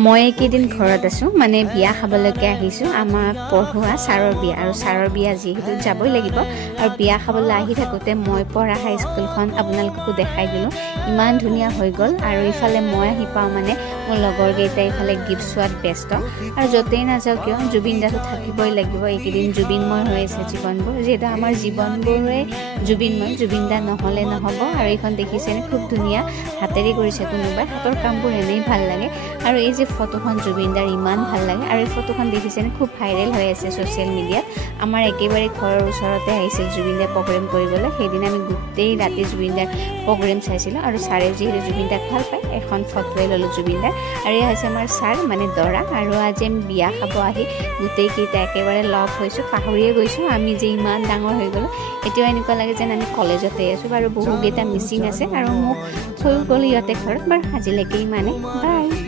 মই এইকেইদিন ঘৰত আছোঁ মানে বিয়া খাবলৈকে আহিছোঁ আমাৰ পঢ়োৱা ছাৰৰ বিয়া আৰু ছাৰৰ বিয়া যিহেতু যাবই লাগিব আৰু বিয়া খাবলৈ আহি থাকোঁতে মই পঢ়া হাইস্কুলখন আপোনালোককো দেখাই দিলোঁ ইমান ধুনীয়া হৈ গ'ল আৰু ইফালে মই আহি পাওঁ মানে মোৰ লগৰকেইটা ইফালে গীত চোৱাত ব্যস্ত আৰু য'তেই নাযাওঁ কিয় জুবিন দাটো থাকিবই লাগিব এইকেইদিন জুবিনময় হৈ আছে জীৱনবোৰ যিহেতু আমাৰ জীৱনবোৰে জুবিনময় জুবিন দা নহ'লে নহ'ব আৰু এইখন দেখিছেনে খুব ধুনীয়া হাতেৰে কৰিছে কোনোবাই হাতৰ কামবোৰ এনেই ভাল লাগে আৰু এই যে ফটোখন জুবিন দাৰ ইমান ভাল লাগে আৰু এই ফটোখন দেখিছেনে খুব ভাইৰেল হৈ আছে ছ'চিয়েল মিডিয়াত আমাৰ একেবাৰে ঘৰৰ ওচৰতে আহিছিল জুবিন দাৰ প্ৰগ্ৰেম কৰিবলৈ সেইদিনা আমি গোটেই ৰাতি জুবিন দাৰ প্ৰগ্ৰেম চাইছিলোঁ আৰু ছাৰে যিহেতু জুবিন দাক ভাল পায় এখন ফটোৱে ল'লোঁ জুবিন দাৰ আৰু এয়া হৈছে আমাৰ ছাৰ মানে দৰা আৰু আজি আমি বিয়া খাব আহি গোটেইকেইটা একেবাৰে লগ হৈছোঁ পাহৰিয়ে গৈছোঁ আমি যে ইমান ডাঙৰ হৈ গ'লোঁ এতিয়াও এনেকুৱা লাগে যেন আমি কলেজতে আছোঁ আৰু বহুকেইটা মিচিং আছে আৰু মোক থৈ গ'ল ইহঁতে ঘৰত বাৰু আজিলৈকে ইমানে বাই